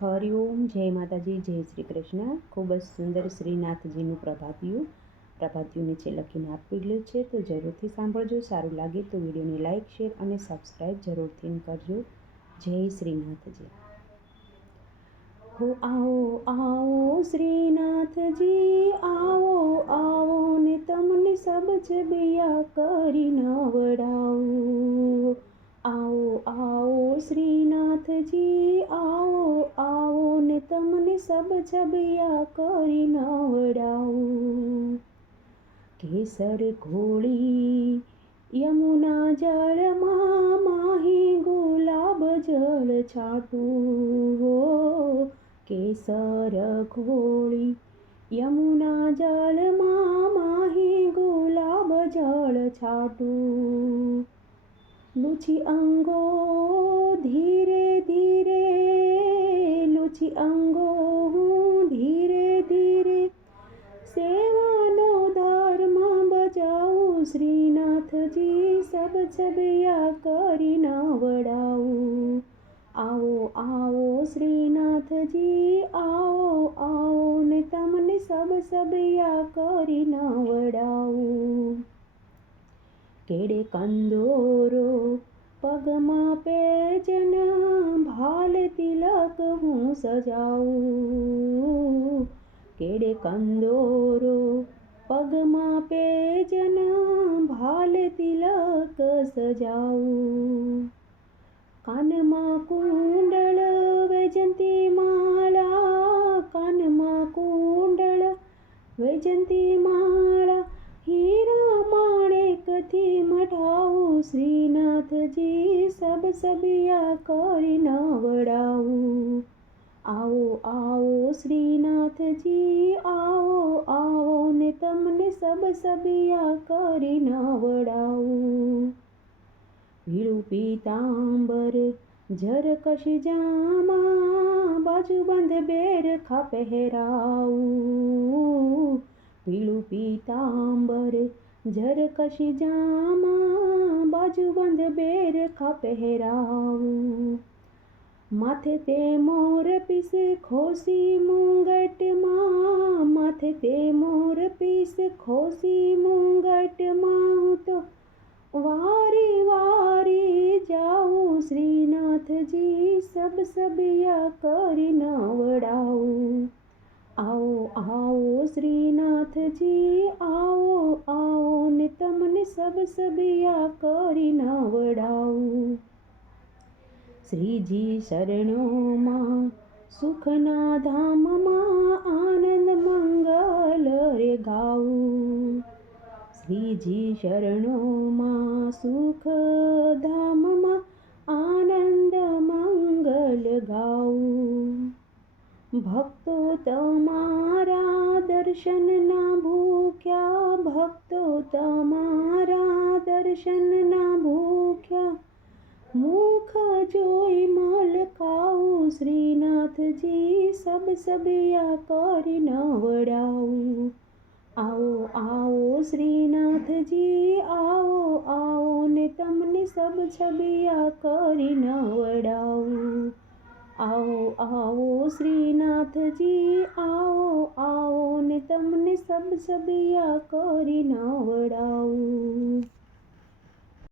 હરિઓમ જય માતાજી, જય શ્રી કૃષ્ણ. ખૂબ જ સુંદર શ્રીનાથજીનું પ્રભાતિયું. પ્રભાતિયું નીચે લખીને આપેલું છે તો જરૂરથી સાંભળજો. સારું લાગે તો વિડીયોને લાઇક શેર અને સબસ્ક્રાઈબ જરૂરથી કરજો. જય શ્રીનાથજી હો આવો આવો શ્રીનાથજી આવો આવો ને તમને સબ જબિયા કરી નવડાવું આવો આવો શ્રીનાથજી આવો તમને સબ છબિયા કરી નવડાવું. કેસર ઘોળી યમુના જળમાં માહી ગુલાબ જળ છાટું હો. કેસર ઘોળી યમુના જળમાં માહી ગુલાબ જળ છાટું લુચી અંગો ધીરે અંગો હું ધીરે ધીરે સેવાનો ધર્મ બજાવું. શ્રીનાથજી સબ છબિયા કરી નવડાવું આવો આવો શ્રીનાથજી, આવો આવો ને તમને સબ સબિયા કરી નવડાવું કેડે કંદોરો પગમાં પેજન તિલક હું સજાવું. કેડે કંદોરો પગમાં પેજન ભાલ તિલક સજાવું. કાનમાં કુંડળ વૈજંતી માળા, કાનમાં કુંડળ વૈજંતી માળા હીરા માણેકથી મઢાવું. શ્રીનાથજી સબ સબિયા કરી નવડાવું. આવો આવો શ્રીનાથજી, આવો આવો ને તમને સબ સબિયા કરી નવડાવું. પીળું પીતાંબર જરકશ જામા બાજુબંધ બેર ખા પહેરાવું. પીળું પીતાંબર ઝરકશ જામા બાજુબંધ બેર ખા પહેરાવું. માથે તે મોર પીસ ખોસી મુંગટમાં, માથે તે મોર પીસ ખોસી મુંગટમાં હું તો વારી વારી જાઉં. શ્રીનાથજી સબ સબિયા કરી નવડાવું. આવો આવો શ્રીનાથજી, આવો આવો, ને તમને સબ સબિયા કરી નવડાવું શ્રીજી શરણોમાં સુખના ધામમાં આનંદ મંગલ રે ગાવું. શ્રીજી શરણોમાં સુખ ધામમાં ભક્તો તમારા દર્શનના ભૂખ્યા, ભક્તો તમારા દર્શનના ભૂખ્યા. મુખ જોઈ મલકાવું શ્રીનાથજી સબ સબિયા કરી નવડાવું આવો આવો, શ્રીનાથજી, આવો આવો ને તમને સબ છબિયા કરી નવડાવું આવો આવો શ્રીનાથજી આવો આવો ને તમને સબ છબિયા કરી નવડાવું.